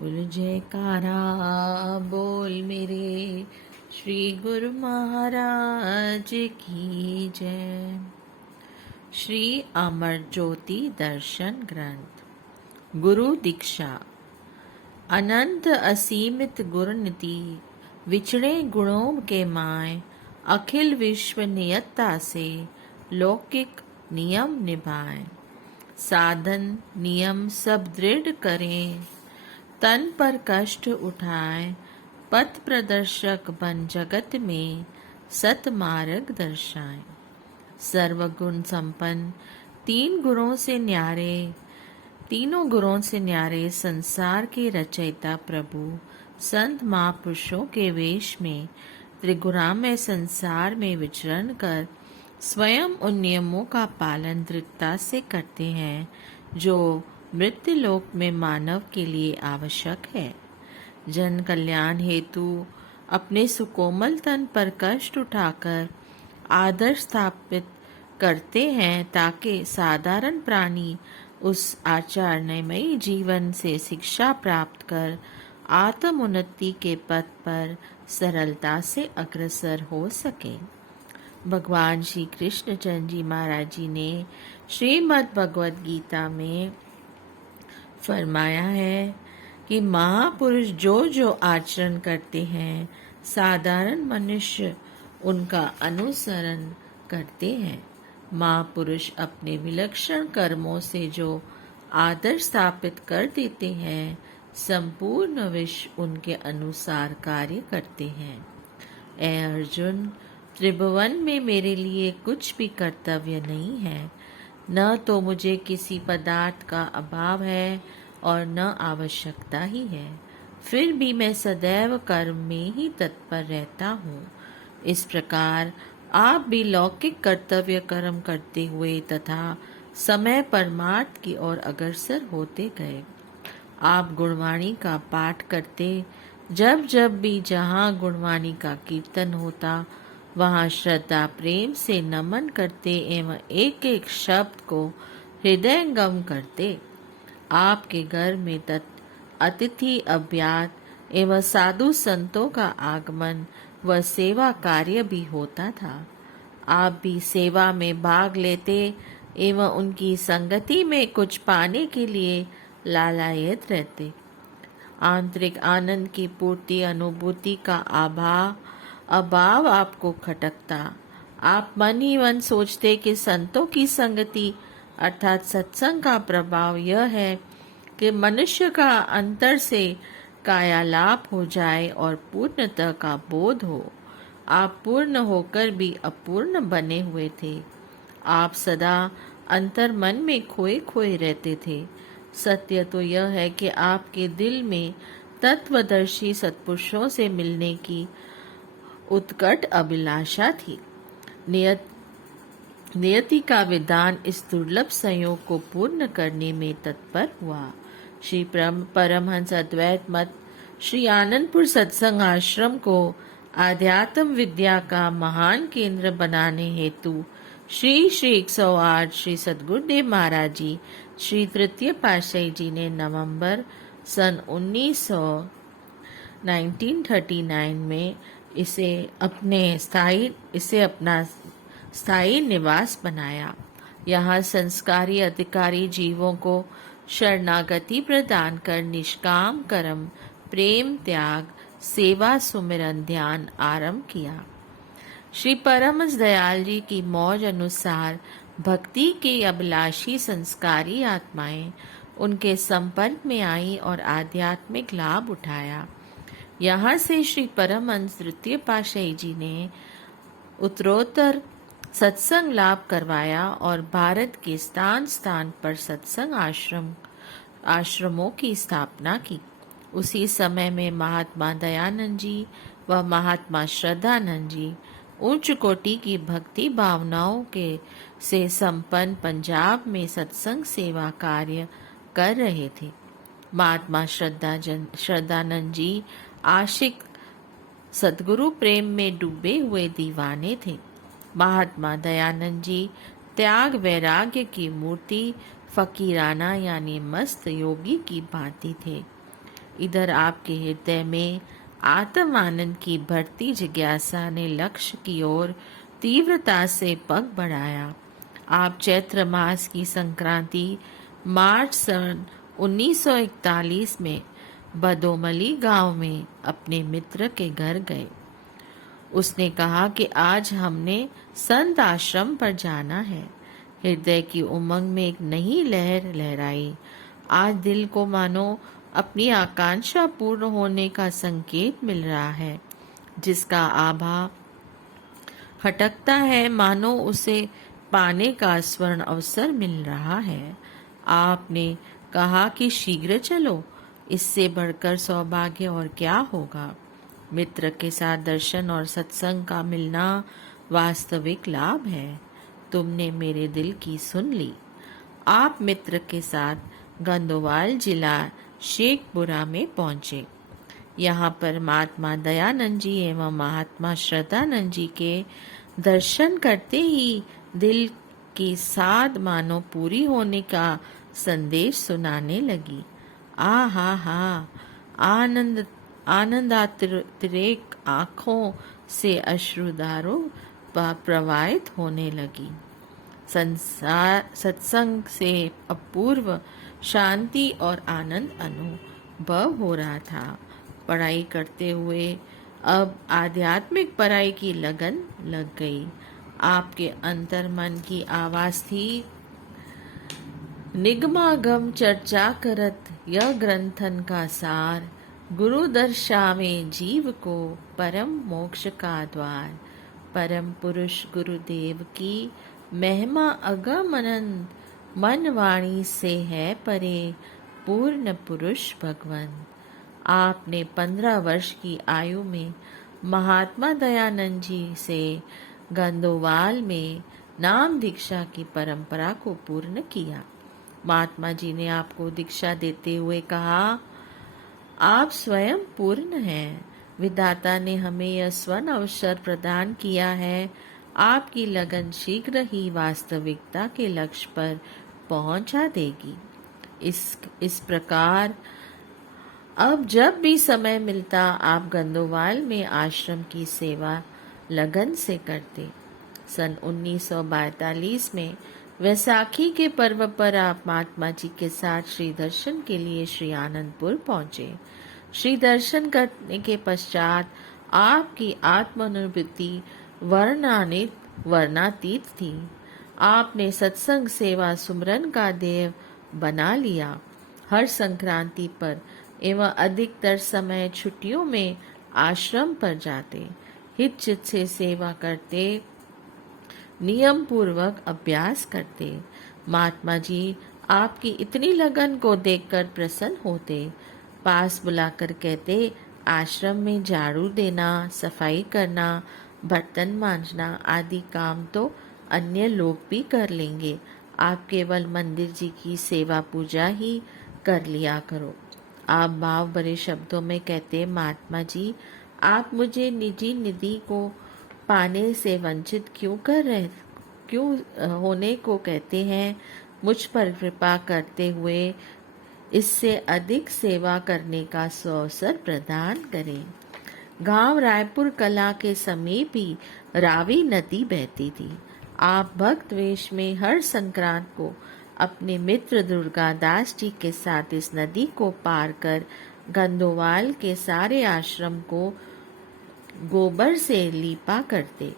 बोल जयकारा बोल मेरे श्री गुरु महाराज की जय। श्री अमर ज्योति दर्शन ग्रंथ। गुरु दीक्षा। अनंत असीमित गुर निधि विचड़े गुणों के माय, अखिल विश्व नियत्ता से लौकिक नियम निभाएं। साधन नियम सब दृढ़ करें, तन पर कष्ट उठाए, पथ प्रदर्शक बन जगत में सत मार्ग दर्शाएं। सर्वगुण संपन्न तीनों गुणों से न्यारे संसार के रचयिता प्रभु संत महापुरुषों के वेश में त्रिगुणामय संसार में विचरण कर स्वयं उन नियमों का पालन दृढ़ता से करते हैं जो मृत्यु लोक में मानव के लिए आवश्यक है। जन कल्याण हेतु अपने सुकोमल तन पर कष्ट उठाकर आदर्श स्थापित करते हैं, ताकि साधारण प्राणी उस आचरणमयी जीवन से शिक्षा प्राप्त कर आत्म उन्नति के पथ पर सरलता से अग्रसर हो सके। भगवान श्री कृष्ण चंद्र जी महाराज जी ने श्रीमद् भगवद गीता में फरमाया है कि महापुरुष जो आचरण करते हैं, साधारण मनुष्य उनका अनुसरण करते हैं। महापुरुष अपने विलक्षण कर्मों से जो आदर्श स्थापित कर देते हैं, संपूर्ण विश्व उनके अनुसार कार्य करते हैं। ऐ अर्जुन, त्रिभुवन में मेरे लिए कुछ भी कर्तव्य नहीं है, न तो मुझे किसी पदार्थ का अभाव है और न आवश्यकता ही है। फिर भी मैं सदैव कर्म में ही तत्पर रहता हूँ। इस प्रकार आप भी लौकिक कर्तव्य कर्म करते हुए तथा समय परमार्थ की ओर अग्रसर होते गए। आप गुणवाणी का पाठ करते, जब जब भी जहाँ गुणवाणी का कीर्तन होता, वहाँ श्रद्धा प्रेम से नमन करते एवं एक एक शब्द को हृदयंगम करते। आपके घर में अतिथि अभ्यात एवं साधु संतों का आगमन व सेवा कार्य भी होता था। आप भी सेवा में भाग लेते एवं उनकी संगति में कुछ पाने के लिए लालायित रहते। आंतरिक आनंद की पूर्ति अनुभूति का अभाव आपको खटकता। आप मन ही मन सोचते कि संतों की संगति अर्थात सत्संग का प्रभाव यह है कि मनुष्य का अंतर से कायालाप हो जाए और पूर्णता का बोध हो। आप पूर्ण होकर भी अपूर्ण बने हुए थे। आप सदा अंतर मन में खोए खोए रहते थे। सत्य तो यह है कि आपके दिल में तत्वदर्शी सत्पुरुषों से मिलने की उत्कट अभिलाषा थी। नियति का विधान इस दुर्लभ संयोग को पूर्ण करने में तत्पर हुआ। श्री परमहंस अद्वैत मत श्री आनंदपुर सत्संग आश्रम को आध्यात्म विद्या का महान केंद्र बनाने हेतु श्री 108 श्री सद्गुरुदेव महाराज जी श्री तृतीय पातशाही जी ने नवंबर सन 1939 में इसे अपना स्थायी निवास बनाया। यहाँ संस्कारी अधिकारी जीवों को शरणागति प्रदान कर निष्काम कर्म, प्रेम, त्याग, सेवा, सुमिरन, ध्यान आरंभ किया। श्री परमहंस दयाल जी की मौज अनुसार भक्ति के अभिलाषी संस्कारी आत्माएं उनके संपर्क में आई और आध्यात्मिक लाभ उठाया। यहाँ से श्री परमहंस तृतीय पातशाही जी ने उत्तरोत्तर सत्संग लाभ करवाया और भारत के स्थान स्थान पर सत्संग आश्रमों की स्थापना की। उसी समय में महात्मा दयानंद जी व महात्मा श्रद्धानंद जी उच्च कोटि की भक्ति भावनाओं के से संपन्न पंजाब में सत्संग सेवा कार्य कर रहे थे। महात्मा श्रद्धानंद जी आशिक सद्गुरु प्रेम में डूबे हुए दीवाने थे। महात्मा दयानंद जी त्याग वैराग्य की मूर्ति, फकीराना यानी मस्त योगी की भांति थे। इधर आपके हृदय में आत्म आनंद की बढ़ती जिज्ञासा ने लक्ष्य की ओर तीव्रता से पग बढ़ाया। आप चैत्र मास की संक्रांति मार्च सन 1941 में बदोमली गांव में अपने मित्र के घर गए। उसने कहा कि आज हमने संत आश्रम पर जाना है। हृदय की उमंग में एक नई लहर लहराई। आज दिल को मानो अपनी आकांक्षा पूर्ण होने का संकेत मिल रहा है, जिसका आभा खटकता है मानो उसे पाने का स्वर्ण अवसर मिल रहा है। आपने कहा कि शीघ्र चलो, इससे बढ़कर सौभाग्य और क्या होगा। मित्र के साथ दर्शन और सत्संग का मिलना वास्तविक लाभ है। तुमने मेरे दिल की सुन ली। आप मित्र के साथ गंदोवाल जिला शेखपुरा में पहुंचे। यहाँ पर महात्मा दयानंद जी एवं महात्मा श्रद्धानंद जी के दर्शन करते ही दिल की साध मानो पूरी होने का संदेश सुनाने लगी। आ हा आनंद आनंदातिरेक आँखों से अश्रुधारों प्रवाहित होने लगी। सत्संग से अपूर्व शांति और आनंद अनुभव हो रहा था। पढ़ाई करते हुए अब आध्यात्मिक पढ़ाई की लगन लग गई। आपके अंतर मन की आवाज थी, निगमागम चर्चा करत यह ग्रंथन का सार, गुरु दर्शावे जीव को परम मोक्ष का द्वार। परम पुरुष गुरुदेव की महिमा अगम अनंत, मन वाणी से है परे, पूर्ण पुरुष भगवंत। आपने 15 वर्ष की आयु में महात्मा दयानंद जी से गंदोवाल में नाम दीक्षा की परंपरा को पूर्ण किया। महात्मा जी ने आपको दीक्षा देते हुए कहा, आप स्वयं पूर्ण हैं। विधाता ने हमें यह स्वर्ण अवसर प्रदान किया है। आपकी लगन शीघ्र ही वास्तविकता के लक्ष्य पर पहुंचा देगी। इस प्रकार अब जब भी समय मिलता आप गंदोवाल में आश्रम की सेवा लगन से करते। सन 1942 में वैसाखी के पर्व पर आप महात्मा जी के साथ श्री दर्शन के लिए श्री आनंदपुर पहुंचे। श्री दर्शन करने के पश्चात आपकी आत्मानुभूति वर्णातीत थी। आपने सत्संग सेवा सुमरन का देव बना लिया। हर संक्रांति पर एवं अधिकतर समय छुट्टियों में आश्रम पर जाते, हित चित से सेवा करते, नियम पूर्वक अभ्यास करते। महात्मा जी आपकी इतनी लगन को देखकर प्रसन्न होते। पास बुलाकर कहते, आश्रम में झाड़ू देना, सफाई करना, बर्तन मांजना आदि काम तो अन्य लोग भी कर लेंगे। आप केवल मंदिर जी की सेवा पूजा ही कर लिया करो। आप भाव भरे शब्दों में कहते, महात्मा जी आप मुझे निजी निधि को पाने से वंचित क्यों होने को कहते हैं। मुझ पर कृपा करते हुए इससे अधिक सेवा करने का अवसर प्रदान करें। गांव रायपुर कला के समीप ही रावी नदी बहती थी। आप भक्त वेश में हर संक्रांत को अपने मित्र दुर्गादास जी के साथ इस नदी को पार कर गंदोवाल के सारे आश्रम को गोबर से लीपा करते।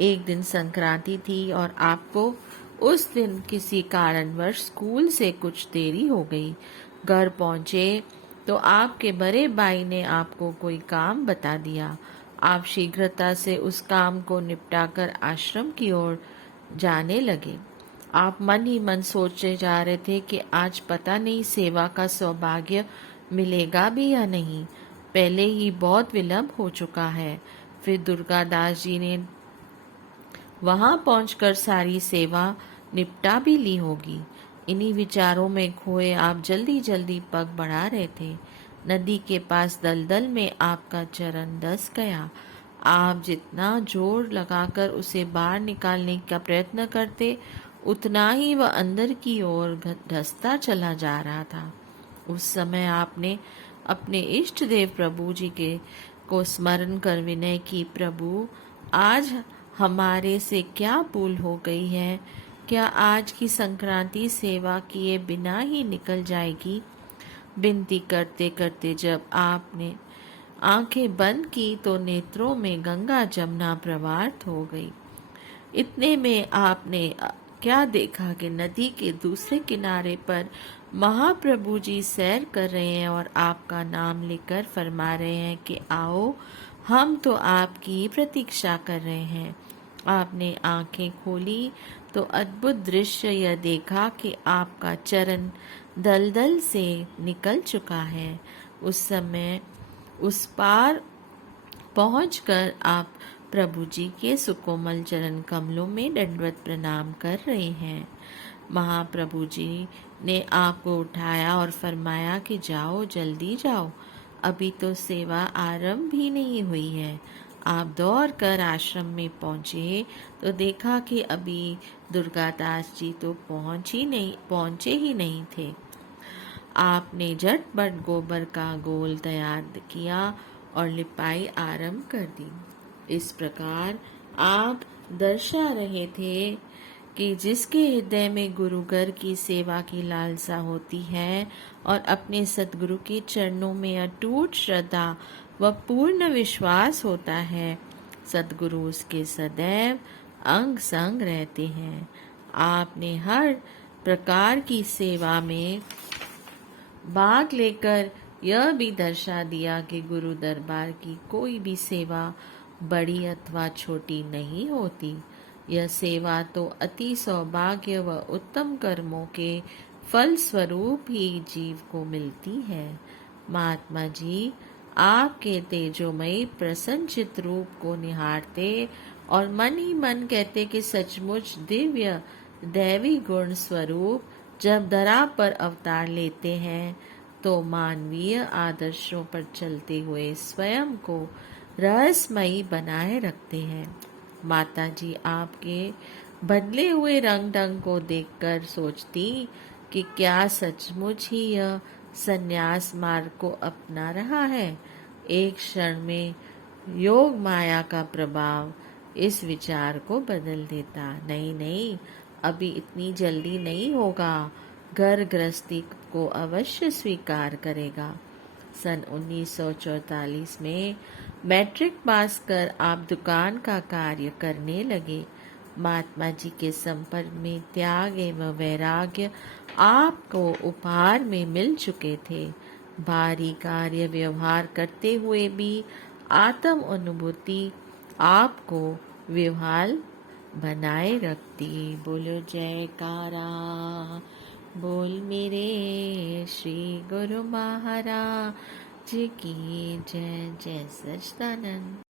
एक दिन संक्रांति थी और आपको उस दिन किसी कारणवश स्कूल से कुछ देरी हो गई। घर पहुंचे तो आपके बड़े भाई ने आपको कोई काम बता दिया। आप शीघ्रता से उस काम को निपटाकर आश्रम की ओर जाने लगे। आप मन ही मन सोचे जा रहे थे कि आज पता नहीं सेवा का सौभाग्य मिलेगा भी या नहीं। पहले ही बहुत विलंब हो चुका है। फिर दुर्गादास जी ने वहां पहुंचकर सारी सेवा निपटा भी ली होगी। इन्हीं विचारों में खोए आप जल्दी जल्दी पग बढ़ा रहे थे। नदी के पास दलदल में आपका चरण धंस गया। आप जितना जोर लगाकर उसे बाहर निकालने का प्रयत्न करते, उतना ही वह अंदर की ओर धंसता चला जा रहा था। उस समय आपने अपने इष्ट देव प्रभु जी के को स्मरण कर विनय की, प्रभु आज हमारे से क्या भूल हो गई है? क्या आज की संक्रांति सेवा किए बिना ही निकल जाएगी? विनती करते करते जब आपने आंखें बंद की तो नेत्रों में गंगा जमुना प्रवाहित हो गई। इतने में आपने क्या देखा कि नदी के दूसरे किनारे पर महाप्रभु जी सैर कर रहे हैं और आपका नाम लेकर फरमा रहे हैं कि आओ, हम तो आपकी प्रतीक्षा कर रहे हैं। आपने आंखें खोली तो अद्भुत दृश्य यह देखा कि आपका चरण दलदल से निकल चुका है। उस समय उस पार पहुंचकर आप प्रभु जी के सुकोमल चरण कमलों में दंडवत प्रणाम कर रहे हैं। महाप्रभु जी ने आपको उठाया और फरमाया कि जाओ, जल्दी जाओ, अभी तो सेवा आरंभ भी नहीं हुई है। आप दौड़ कर आश्रम में पहुंचे तो देखा कि अभी दुर्गादास जी तो पहुंचे ही नहीं थे। आपने झटपट गोबर का गोल तैयार किया और लिपाई आरंभ कर दी। इस प्रकार आप दर्शा रहे थे कि जिसके हृदय में गुरुगर की सेवा की लालसा होती है और अपने सद्गुरु के चरणों में अटूट श्रद्धा व पूर्ण विश्वास होता है, सद्गुरु उसके सदैव अंग संग रहते हैं। आपने हर प्रकार की सेवा में भाग लेकर यह भी दर्शा दिया कि गुरु दरबार की कोई भी सेवा बड़ी अथवा छोटी नहीं होती। यह सेवा तो अति सौभाग्य व उत्तम कर्मों के फल स्वरूप ही जीव को मिलती है। महात्मा जी आपके तेजोमयी प्रसन्नचित रूप को निहारते और मन ही मन कहते कि सचमुच दिव्य दैवी गुण स्वरूप जब धरा पर अवतार लेते हैं तो मानवीय आदर्शों पर चलते हुए स्वयं को रहस्यमयी बनाए रखते हैं। माता जी आपके बदले हुए रंग ढंग को देखकर सोचती कि क्या सचमुच ही यह संन्यास मार्ग को अपना रहा है। एक क्षण में योग माया का प्रभाव इस विचार को बदल देता। नहीं नहीं, अभी इतनी जल्दी नहीं होगा, घर गृहस्थी को अवश्य स्वीकार करेगा। सन 1944 में मैट्रिक पास कर आप दुकान का कार्य करने लगे। महात्मा जी के संपर्क में त्याग एवं वैराग्य आपको उपहार में मिल चुके थे। भारी कार्य व्यवहार करते हुए भी आत्म अनुभूति आपको व्यवहार बनाए रखती। बोलो जयकारा, बोल मेरे श्री गुरु महाराज की जय। जय सच्चिदानंद।